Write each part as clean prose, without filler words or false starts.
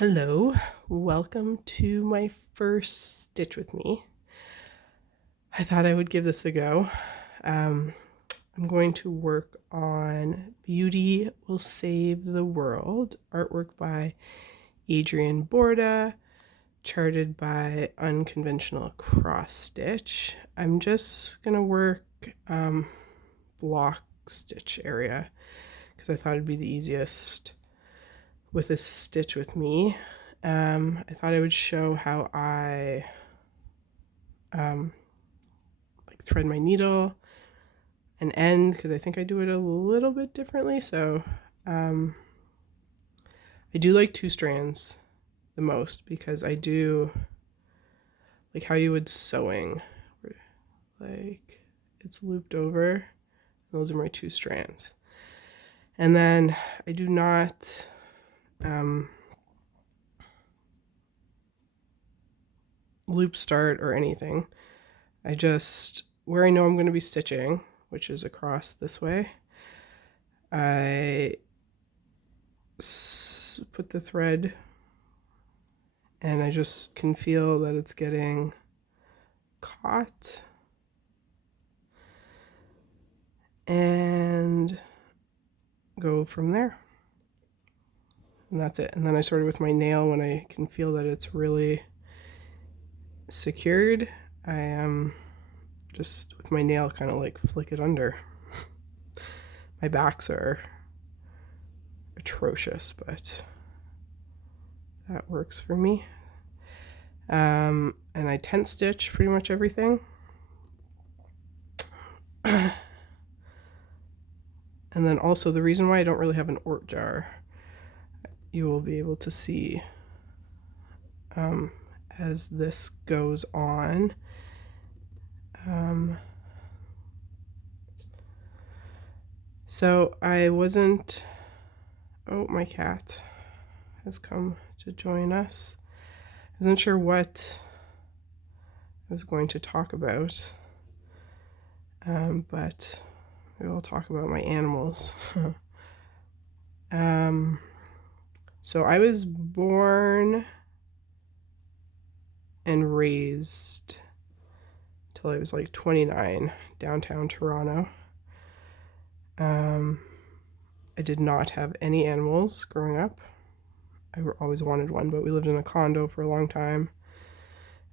Hello, welcome to my first stitch with me. I thought I would give this a go. I'm going to work on Beauty Will Save the World, artwork by Adrian Borda, charted by Unconventional Cross Stitch. I'm just going to work block stitch area because I thought it'd be the easiest with this stitch with me. I thought I would show how I like thread my needle and end, because I think I do it a little bit differently. So I do like 2 strands the most, because I do like how you would sewing, like it's looped over. Those are my 2 strands. And then I do not loop start or anything. I just, where I know I'm going to be stitching, which is across this way, I put the thread and I just can feel that it's getting caught, and go from there. And that's it. And then I sort of, with my nail, when I can feel that it's really secured, I just with my nail kind of like flick it under. My backs are atrocious, but that works for me. And I tent stitch pretty much everything. And then also, the reason why I don't really have an ort jar, you will be able to see as this goes on. So I wasn't, oh, my cat has come to join us. I wasn't sure what I was going to talk about, but we will talk about my animals. So I was born and raised till I was like 29, downtown Toronto. I did not have any animals growing up. I always wanted one, but we lived in a condo for a long time.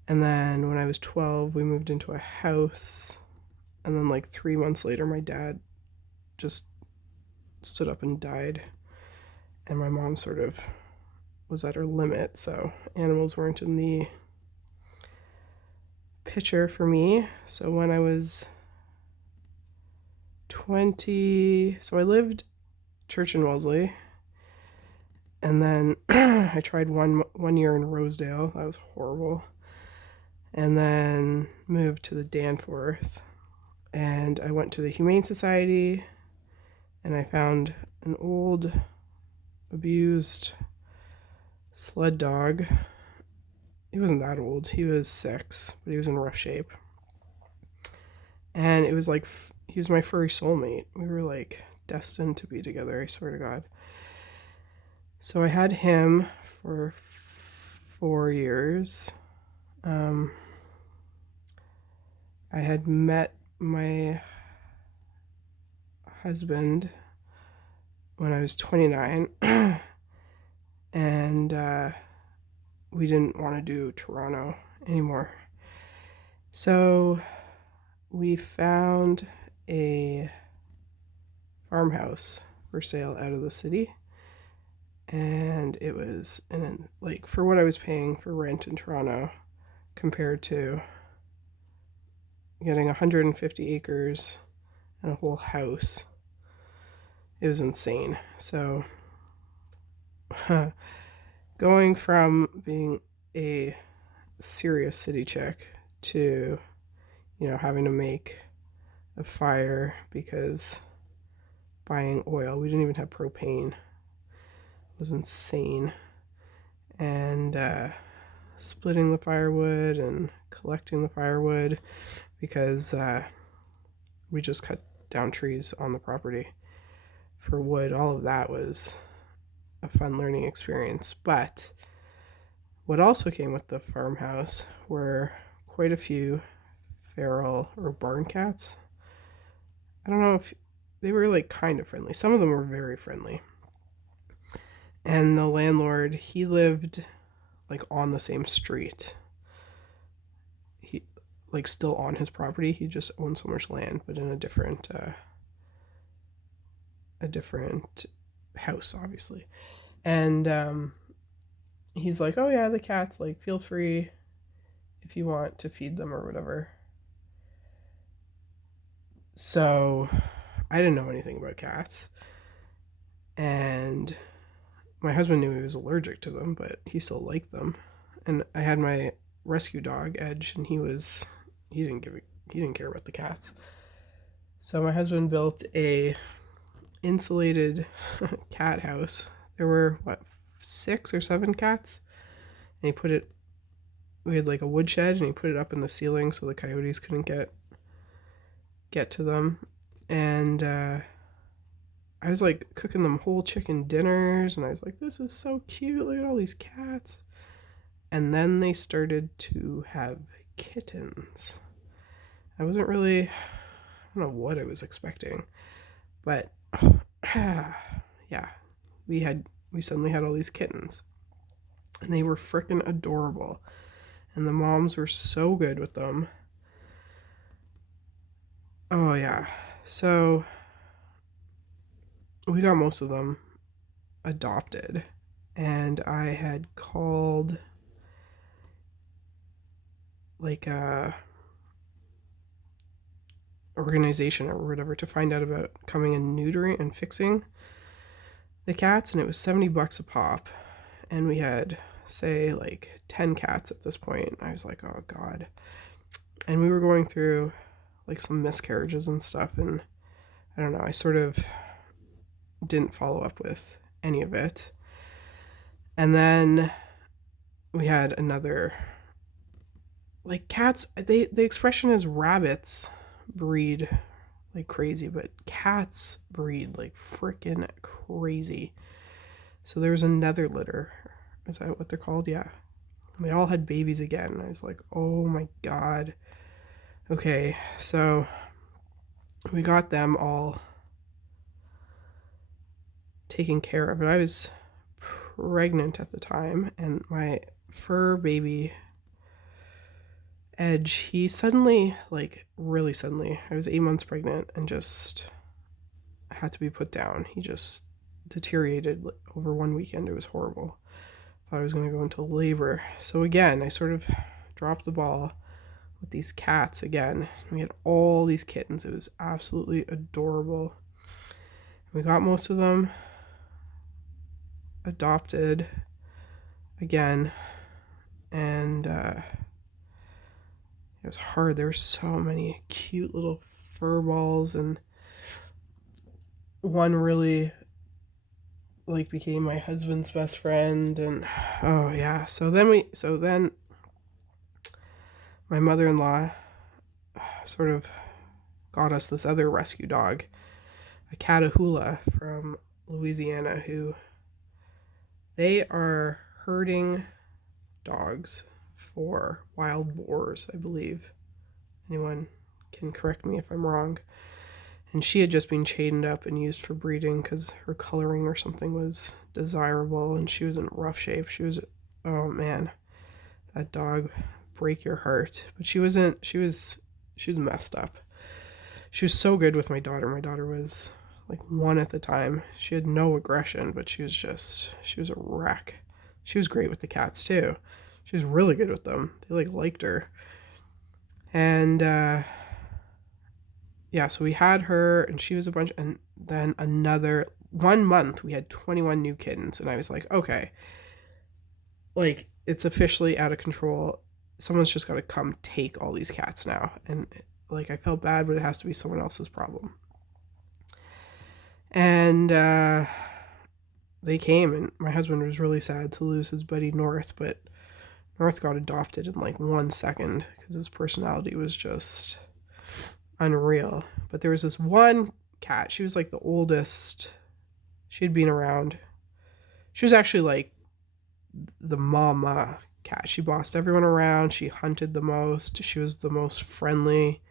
And then when I was 12, we moved into a house. And then like 3 months later, my dad just stood up and died. And my mom sort of was at her limit, so animals weren't in the picture for me. So when I was 20, so I lived Church and Wellesley, and then I tried one year in Rosedale. That was horrible. And then moved to the Danforth, and I went to the Humane Society, and I found an old abused sled dog. He wasn't that old, he was 6, but he was in rough shape. And it was like, he was my furry soulmate. We were like destined to be together, I swear to God. So I had him for 4 years. I had met my husband when I was 29, and we didn't want to do Toronto anymore. So we found a farmhouse for sale out of the city, and it was, and like, for what I was paying for rent in Toronto compared to getting 150 acres and a whole house, it was insane. So going from being a serious city chick to, having to make a fire because buying oil, we didn't even have propane, it was insane. And splitting the firewood and collecting the firewood, because we just cut down trees on the property for wood. All of that was a fun learning experience. But What also came with the farmhouse were quite a few feral or barn cats. I don't know if they were like kind of friendly. Some of them were very friendly. And the landlord, he lived like on the same street. He like still on his property. He just owned so much land, but in a different house, obviously. And he's like, "Oh yeah, the cats, like feel free if you want to feed them or whatever." So I didn't know anything about cats, and my husband knew he was allergic to them, but he still liked them. And I had my rescue dog Edge, and he didn't care about the cats. So my husband built a insulated cat house. There were what, 6 or 7 cats, and we had like a woodshed, and he put it up in the ceiling so the coyotes couldn't get to them. And I was like cooking them whole chicken dinners, and I was like, this is so cute, look at all these cats. And then they started to have kittens. I wasn't really, I don't know what I was expecting, but yeah, we suddenly had all these kittens, and they were freaking adorable, and the moms were so good with them. Oh yeah, so we got most of them adopted, and I had called like a organization or whatever to find out about coming and neutering and fixing the cats, and it was $70 a pop, and we had say like 10 cats at this point. I was like, oh god. And we were going through like some miscarriages and stuff, and I don't know, I sort of didn't follow up with any of it. And then we had another, like, cats, the expression is rabbits breed like crazy, but cats breed like freaking crazy. So there was another litter. Is that what they're called? Yeah. And they all had babies again. I was like, oh my god. Okay, so we got them all taken care of. And I was pregnant at the time, and my fur baby Edge, he suddenly, like really suddenly, I was 8 months pregnant and just had to be put down. He just deteriorated over one weekend. It was horrible. Thought I was going to go into labor. So again, I sort of dropped the ball with these cats again. We had all these kittens. It was absolutely adorable. We got most of them adopted again, and it was hard. There were so many cute little fur balls, and one really like became my husband's best friend. And oh yeah, so then my mother-in-law sort of got us this other rescue dog, a Catahoula from Louisiana, who they are herding dogs for wild boars, I believe. Anyone can correct me if I'm wrong. And she had just been chained up and used for breeding because her coloring or something was desirable, and she was in rough shape. Oh man, that dog break your heart. But she was messed up. She was so good with my daughter. My daughter was like 1 at the time. She had no aggression, but she was a wreck. She was great with the cats too. She was really good with them. They liked her. And yeah, so we had her, and she was a bunch, and then another 1 month we had 21 new kittens, and I was like, okay, like it's officially out of control. Someone's just got to come take all these cats now. And like I felt bad, but it has to be someone else's problem. And they came, and my husband was really sad to lose his buddy North, but North got adopted in like 1 second because his personality was just unreal. But there was this one cat. She was like the oldest. She had been around. She was actually like the mama cat. She bossed everyone around. She hunted the most. She was the most friendly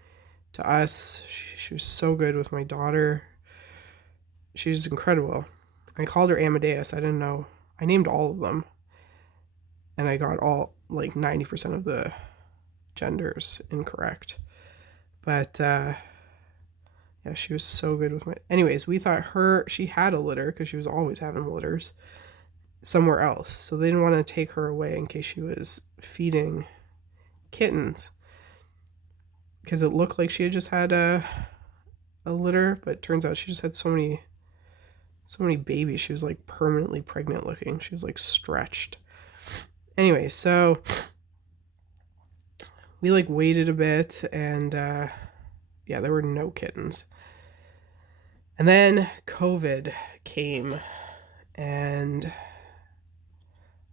to us. She was so good with my daughter. She was incredible. I called her Amadeus. I didn't know. I named all of them. And I got all, like 90% of the genders incorrect. But yeah, she was so good with my... Anyways, we thought she had a litter because she was always having litters somewhere else. So they didn't want to take her away in case she was feeding kittens. Because it looked like she had just had a litter, but it turns out she just had so many babies. She was like permanently pregnant looking. She was like stretched. Anyway, so we like waited a bit, and yeah, there were no kittens. And then COVID came, and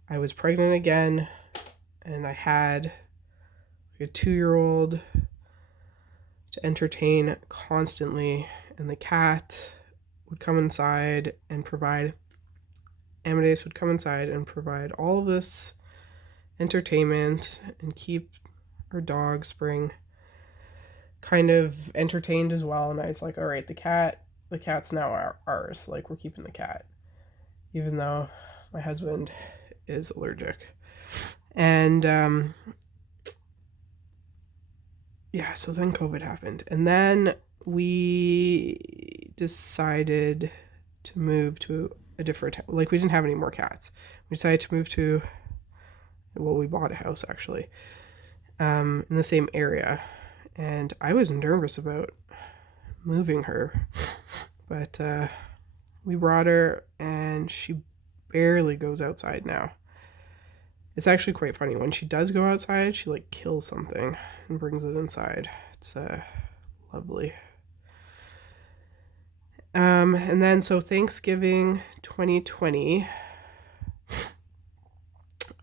I was pregnant again, and I had like a 2-year-old to entertain constantly, and the cat would come inside and provide... Amadeus would come inside and provide all of this entertainment and keep our dog Spring kind of entertained as well. And I was like, all right, the cat's now ours. Like, we're keeping the cat, even though my husband is allergic. And yeah, so then COVID happened, and then we decided to move to a different... Like, we didn't have any more cats. We decided to move to... Well, we bought a house actually, in the same area, and I was nervous about moving her, but we brought her, and she barely goes outside now. It's actually quite funny. When she does go outside, she like kills something and brings it inside. It's lovely. And then so Thanksgiving 2020,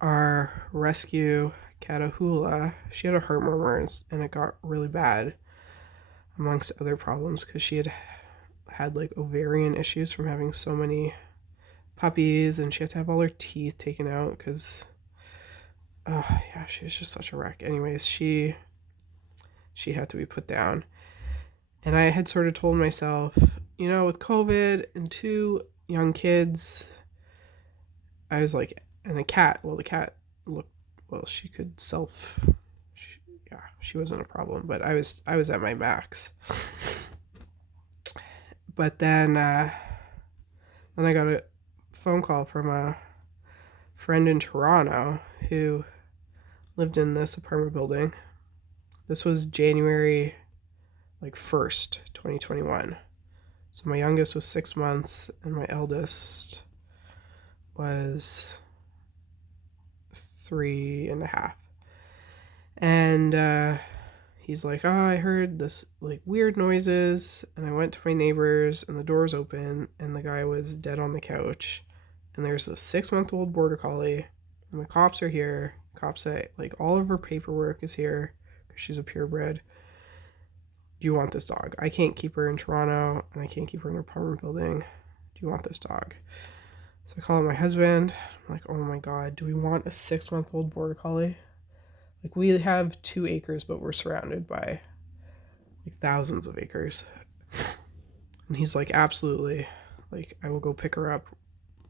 our rescue Catahoula, she had a heart murmur, and it got really bad, amongst other problems, because she had like ovarian issues from having so many puppies, and she had to have all her teeth taken out because yeah, she was just such a wreck. Anyways, she had to be put down, and I had sort of told myself, with COVID and 2 young kids, I was like... And a cat, well, the cat looked... Well, she could she wasn't a problem, but I was at my max. But then I got a phone call from a friend in Toronto who lived in this apartment building. This was January 1st, 2021. So my youngest was 6 months, and my eldest was 3.5. And he's like, oh, I heard this like weird noises, and I went to my neighbors, and the door's open, and the guy was dead on the couch, and there's a 6-month-old border collie, and the cops are here. Cops say like all of her paperwork is here because she's a purebred. Do you want this dog? I can't keep her in Toronto, and I can't keep her in her apartment building. Do you want this dog? So I call up my husband. I'm like, oh my God, do we want a 6-month-old border collie? Like, we have 2 acres, but we're surrounded by like thousands of acres. And he's like, absolutely. Like, I will go pick her up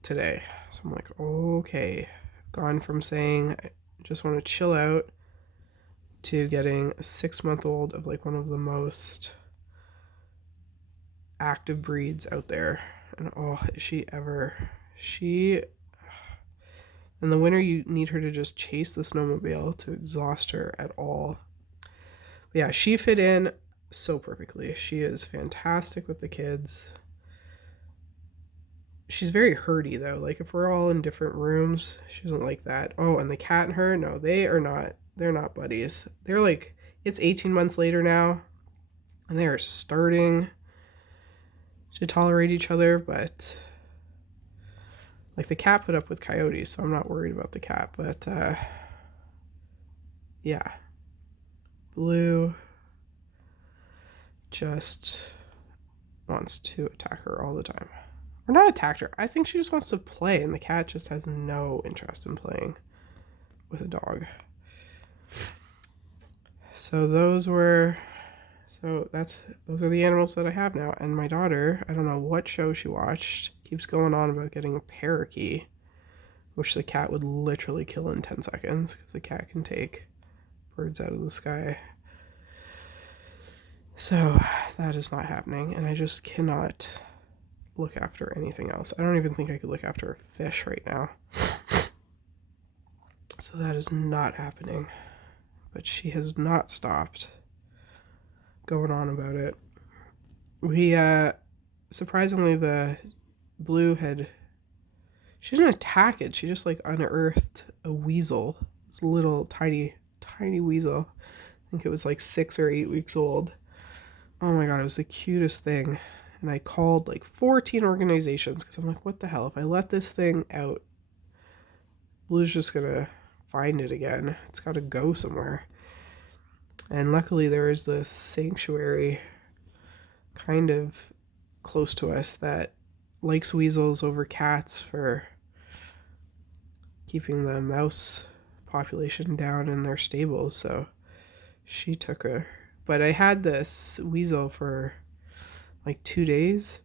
today. So I'm like, okay. Gone from saying I just want to chill out to getting a 6-month-old of like one of the most active breeds out there. And oh, is she ever... In the winter, you need her to just chase the snowmobile to exhaust her at all. But yeah, she fit in so perfectly. She is fantastic with the kids. She's very herdy though. Like, if we're all in different rooms, she doesn't like that. Oh, and the cat and her, no, they're not buddies. They're like, it's 18 months later now, and they are starting to tolerate each other, but like, the cat put up with coyotes, so I'm not worried about the cat. But yeah, Blue just wants to attack her all the time. Or not attack her, I think she just wants to play, and the cat just has no interest in playing with a dog. So those are the animals that I have now. And my daughter, I don't know what show she watched, keeps going on about getting a parakeet, which the cat would literally kill in 10 seconds because the cat can take birds out of the sky. So that is not happening, and I just cannot look after anything else. I don't even think I could look after a fish right now. So that is not happening. But she has not stopped going on about it. We, surprisingly, the Blue she didn't attack it. She just like unearthed a weasel. This little tiny weasel. I think it was like 6 or 8 weeks old. Oh my God, it was the cutest thing. And I called like 14 organizations because I'm like, what the hell? If I let this thing out, Blue's just gonna find it again. It's gotta go somewhere. And luckily there is this sanctuary kind of close to us that likes weasels over cats for keeping the mouse population down in their stables. So she took her. But I had this weasel for like 2 days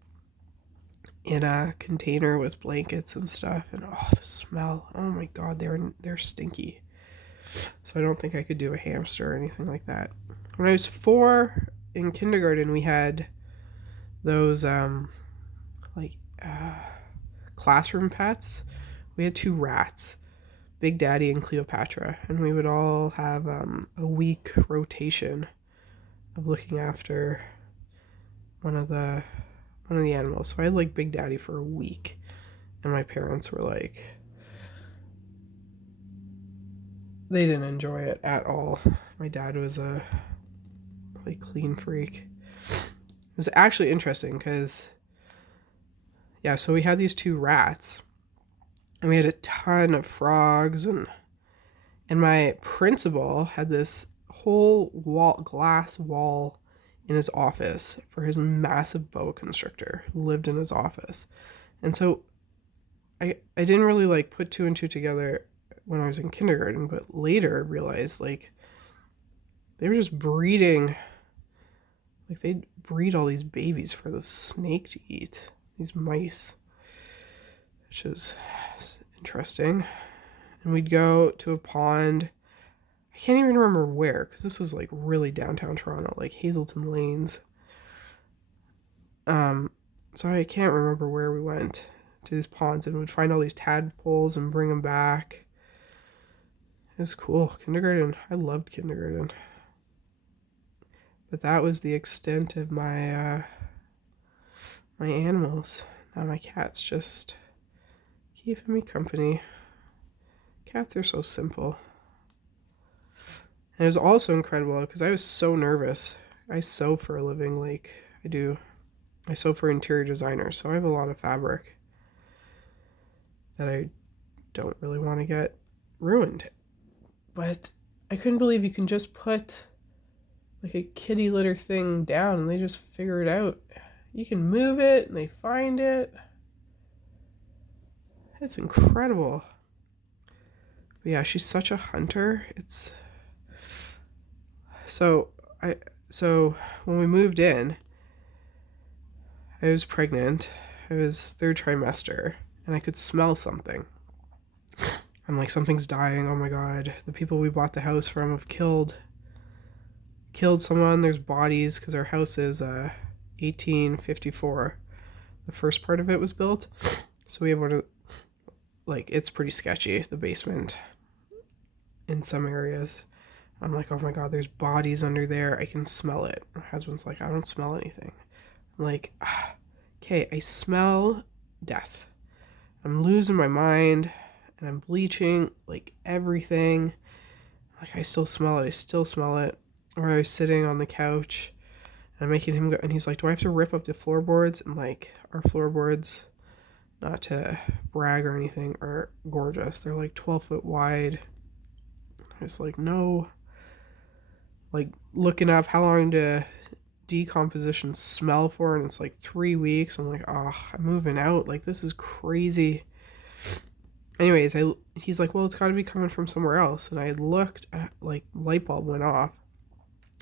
in a container with blankets and stuff, and oh, the smell, oh my God, they're stinky. So I don't think I could do a hamster or anything like that. When I was 4 in kindergarten, we had those classroom pets. We had 2 rats, Big Daddy and Cleopatra, and we would all have a week rotation of looking after one of the animals. So I had like Big Daddy for a week, and my parents were like, they didn't enjoy it at all. My dad was a like clean freak. It's actually interesting because so we had these 2 rats, and we had a ton of frogs, and my principal had this whole glass wall in his office for his massive boa constrictor who lived in his office. And so I didn't really like put 2 and 2 together when I was in kindergarten, but later I realized like they were just breeding, like they'd breed all these babies for the snake to eat, these mice, which is interesting. And we'd go to a pond. I can't even remember where, because this was like really downtown Toronto, like Hazelton Lanes. So I can't remember where we went to these ponds, and we'd find all these tadpoles and bring them back. It was cool. Kindergarten, I loved kindergarten. But that was the extent of my my animals. Now my cat's just keeping me company. Cats are so simple. And it was also incredible because I was so nervous. I sew for a living, like I do. I sew for interior designers, so I have a lot of fabric that I don't really want to get ruined. But I couldn't believe you can just put like a kitty litter thing down and they just figure it out. You can move it and they find it. It's incredible. But yeah, she's such a hunter. So when we moved in, I was pregnant. I was 3rd trimester, and I could smell something. I'm like, something's dying. Oh my God, the people we bought the house from have killed someone. There's bodies because our house is 1854. The first part of it was built, so we have one of, like, it's pretty sketchy, the basement in some areas. I'm like, oh my God, there's bodies under there. I can smell it. My husband's like, I don't smell anything. I'm like, okay, I smell death. I'm losing my mind, and I'm bleaching, like, everything. Like, I still smell it. Or I was sitting on the couch, and I'm making him go, and he's like, do I have to rip up the floorboards? And like, our floorboards, not to brag or anything, are gorgeous. They're like 12 foot wide. I was like, no. Like, looking up how long to decomposition smell for, and it's like 3 weeks. I'm like, I'm moving out. Like, this is crazy. anyways, he's like, well, it's got to be coming from somewhere else. And I looked, like, light bulb went off.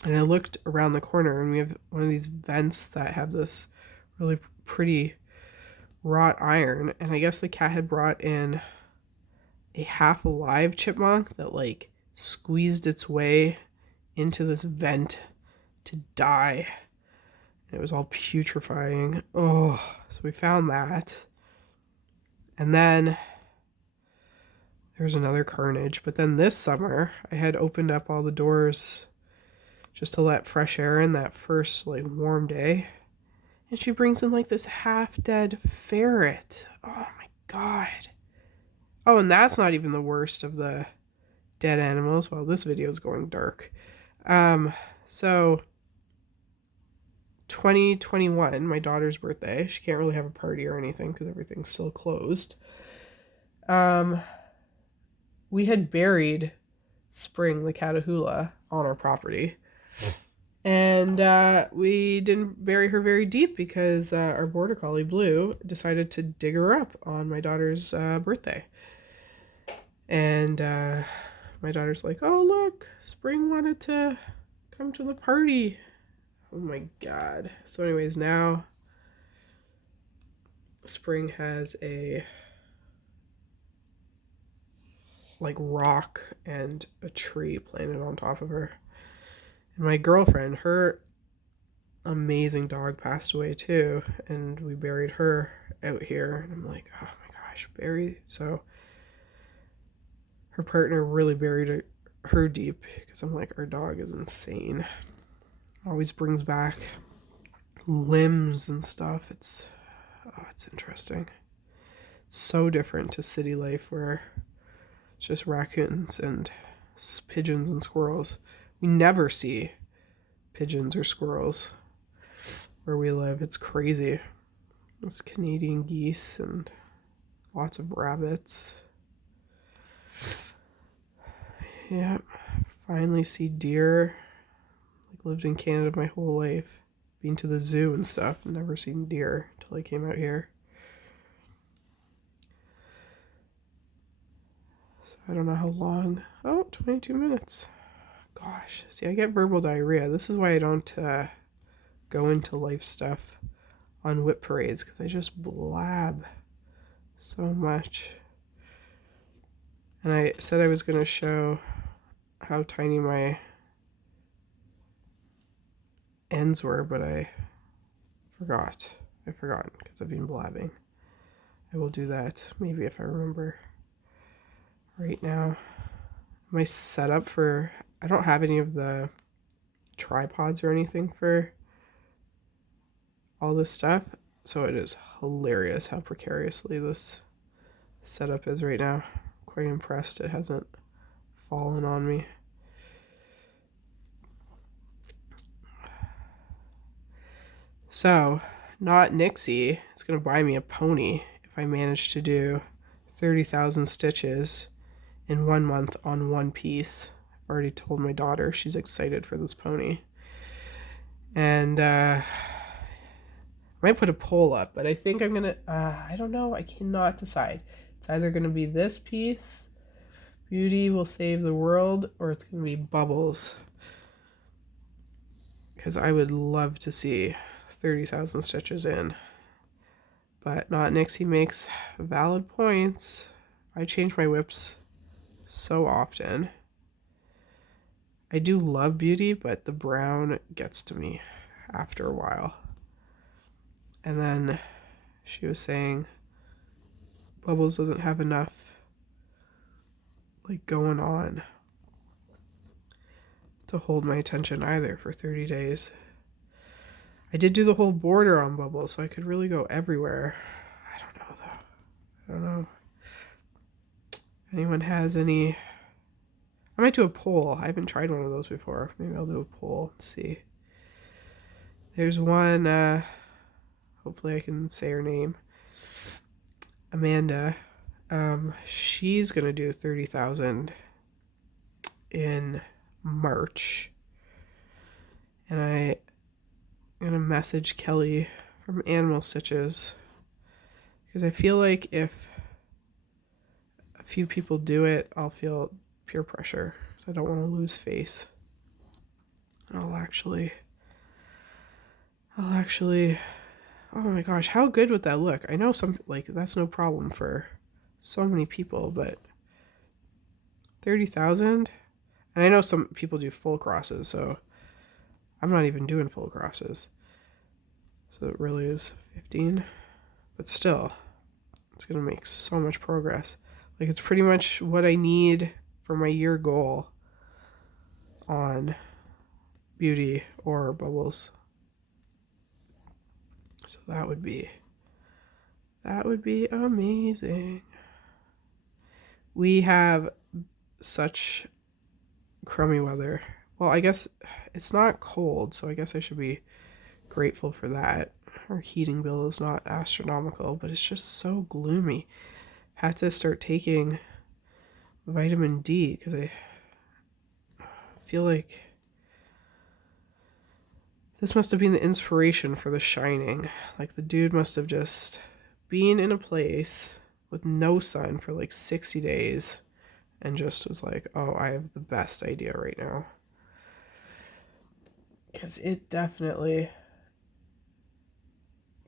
And I looked around the corner, and we have one of these vents that have this really pretty wrought iron. And I guess the cat had brought in a half alive chipmunk that, like, squeezed its way into this vent to die. And it was all putrefying. Oh, so we found that. And then there was another carnage. But then this summer, I had opened up all the doors just to let fresh air in that first, like, warm day. And she brings in, like, this half-dead ferret. Oh, my God. Oh, and that's not even the worst of the dead animals. Well, this video is going dark. So 2021, my daughter's birthday. She can't really have a party or anything because everything's still closed. We had buried Spring, the Catahoula, on our property. And we didn't bury her very deep because our border collie, Blue, decided to dig her up on my daughter's birthday. And my daughter's like, oh, look, Spring wanted to come to the party. Oh my God. So anyways, now Spring has a, like, rock and a tree planted on top of her. And my girlfriend, her amazing dog passed away too, and we buried her out here. And I'm like, oh my gosh, bury. So her partner really buried her deep because I'm like, our dog is insane. Always brings back limbs and stuff. It's interesting. It's so different to city life where it's just raccoons and pigeons and squirrels. We never see pigeons or squirrels where we live. It's crazy. It's Canadian geese and lots of rabbits. Yeah, finally see deer. Like, lived in Canada my whole life. Been to the zoo and stuff. Never seen deer until I came out here. So I don't know how long. Oh, 22 minutes. Gosh, see, I get verbal diarrhea. This is why I don't go into life stuff on whip parades, because I just blab so much. And I said I was going to show how tiny my ends were, but I forgot. I've forgotten because I've been blabbing. I will do that maybe if I remember right now. My setup for, I don't have any of the tripods or anything for all this stuff, so it is hilarious how precariously this setup is right now. Quite impressed it hasn't fallen on me. So, not Nixie is going to buy me a pony if I manage to do 30,000 stitches in 1 month on one piece. I've already told my daughter she's excited for this pony. And I might put a poll up, but I think I'm going to, I don't know, I cannot decide. It's either going to be this piece, Beauty Will Save the World, or it's going to be Bubbles. Because I would love to see 30,000 stitches in. But Not Nixie makes valid points. I change my whips so often. I do love Beauty, but the brown gets to me after a while. And then she was saying Bubbles doesn't have enough, like, going on to hold my attention either for 30 days. I did do the whole border on Bubbles, so I could really go everywhere. I don't know, though. I don't know. Anyone has any... I might do a poll. I haven't tried one of those before. Maybe I'll do a poll and see. There's one, hopefully I can say her name. Amanda. She's going to do 30,000 in March. And I'm going to message Kelly from Animal Stitches. Because I feel like if a few people do it, I'll feel peer pressure. So I don't want to lose face. I'll actually, oh my gosh, how good would that look? I know some, like, that's no problem for so many people, but 30,000? And I know some people do full crosses, so I'm not even doing full crosses. So it really is 15. But still, it's going to make so much progress. Like, it's pretty much what I need for my year goal on beauty or bubbles. So that would be amazing. We have such crummy weather. Well, I guess it's not cold, so I guess I should be grateful for that. Our heating bill is not astronomical, but it's just so gloomy. Had to start taking vitamin D because I feel like this must have been the inspiration for The Shining. Like, the dude must have just been in a place with no sun for like 60 days and just was like, oh, I have the best idea right now. Because it definitely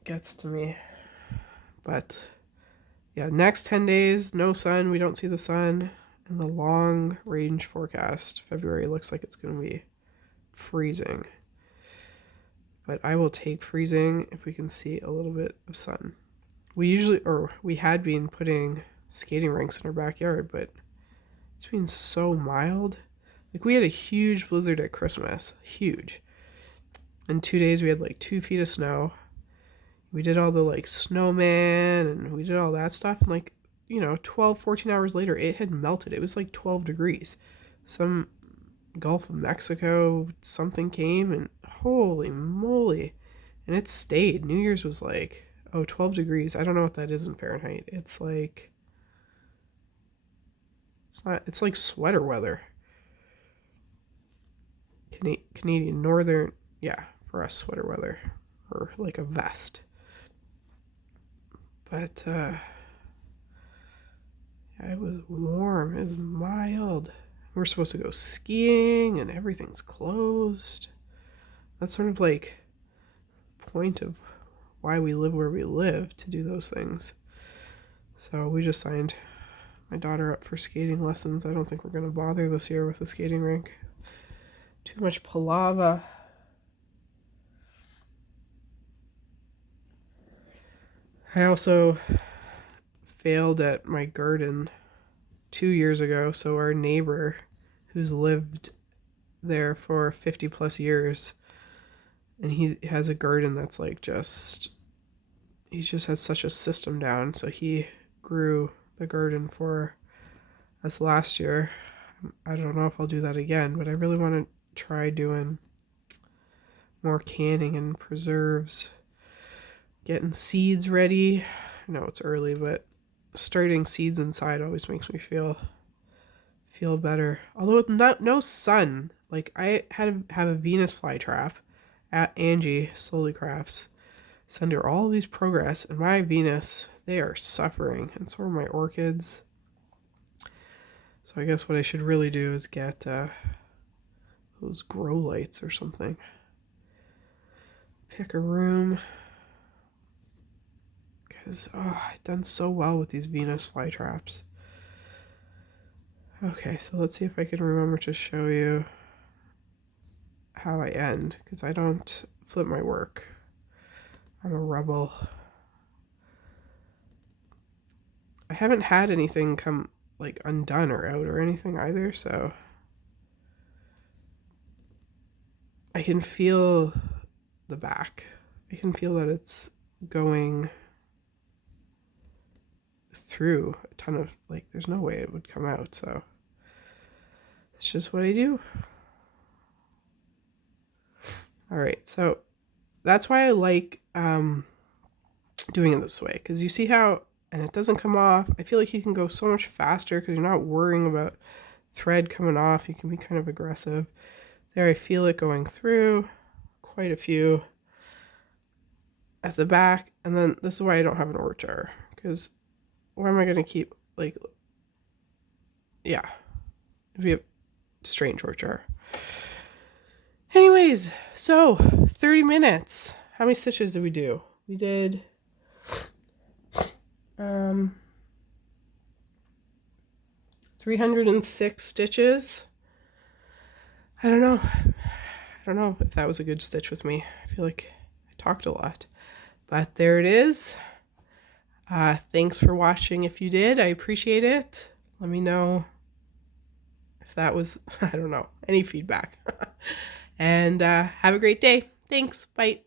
gets to me. But yeah, next 10 days, no sun. We don't see the sun. And the long range forecast, February looks like it's going to be freezing. But I will take freezing if we can see a little bit of sun. We had been putting skating rinks in our backyard, but it's been so mild. Like, we had a huge blizzard at Christmas. Huge. In 2 days, we had like 2 feet of snow. We did all the like snowman and we did all that stuff. And like, 12, 14 hours later, it had melted. It was like 12 degrees. Some Gulf of Mexico, something came and holy moly. And it stayed. New Year's was like, 12 degrees. I don't know what that is in Fahrenheit. It's like, it's like sweater weather. Canadian northern, yeah, for us, sweater weather. Or like a vest. But, it was warm. It was mild. We're supposed to go skiing and everything's closed. That's sort of like the point of why we live where we live, to do those things. So we just signed my daughter up for skating lessons. I don't think we're going to bother this year with the skating rink. Too much palava. I also failed at my garden 2 years ago, so our neighbor who's lived there for 50 plus years, and he has a garden that's like he just has such a system down, so he grew the garden for us last year. I don't know if I'll do that again, but I really want to try doing more canning and preserves, getting seeds ready. I know it's early, but starting seeds inside always makes me feel better. Although with no sun, like I have a Venus flytrap at Angie Slowly Crafts. Send her all these progress, and my Venus, they are suffering, and so are my orchids. So I guess what I should really do is get those grow lights or something. Pick a room. Because, I've done so well with these Venus flytraps. Okay, so let's see if I can remember to show you how I end, because I don't flip my work. I'm a rebel. I haven't had anything come like undone or out or anything either, so I can feel the back. I can feel that it's going through a ton of, like, there's no way it would come out, so it's just what I do. All right, so that's why I like doing it this way, because you see how, and it doesn't come off. I feel like you can go so much faster because you're not worrying about thread coming off. You can be kind of aggressive. There, I feel it going through, quite a few at the back. And then this is why I don't have an orchard, because why am I going to keep like yeah, it'd be a strange torture. Anyways, so 30 minutes. How many stitches did we do? We did 306 stitches. I don't know if that was a good stitch with me. I feel like I talked a lot, but there it is. Thanks for watching. If you did, I appreciate it. Let me know if that was, I don't know, any feedback. And have a great day. Thanks. Bye.